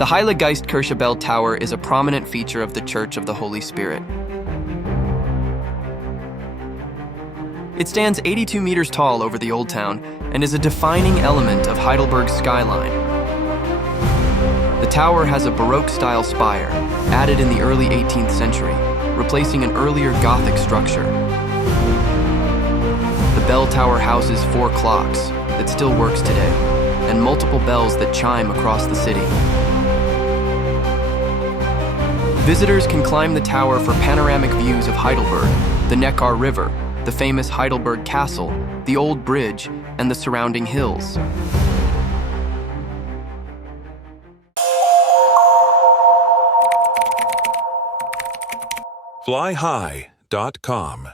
The Heiliggeistkirche bell tower is a prominent feature of the Church of the Holy Spirit. It stands 82 meters tall over the Old Town and is a defining element of Heidelberg's skyline. The tower has a Baroque-style spire, added in the early 18th century, replacing an earlier Gothic structure. The bell tower houses 4 clocks that still works today, and multiple bells that chime across the city. Visitors can climb the tower for panoramic views of Heidelberg, the Neckar River, the famous Heidelberg Castle, the Old Bridge, and the surrounding hills. Flyhigh.com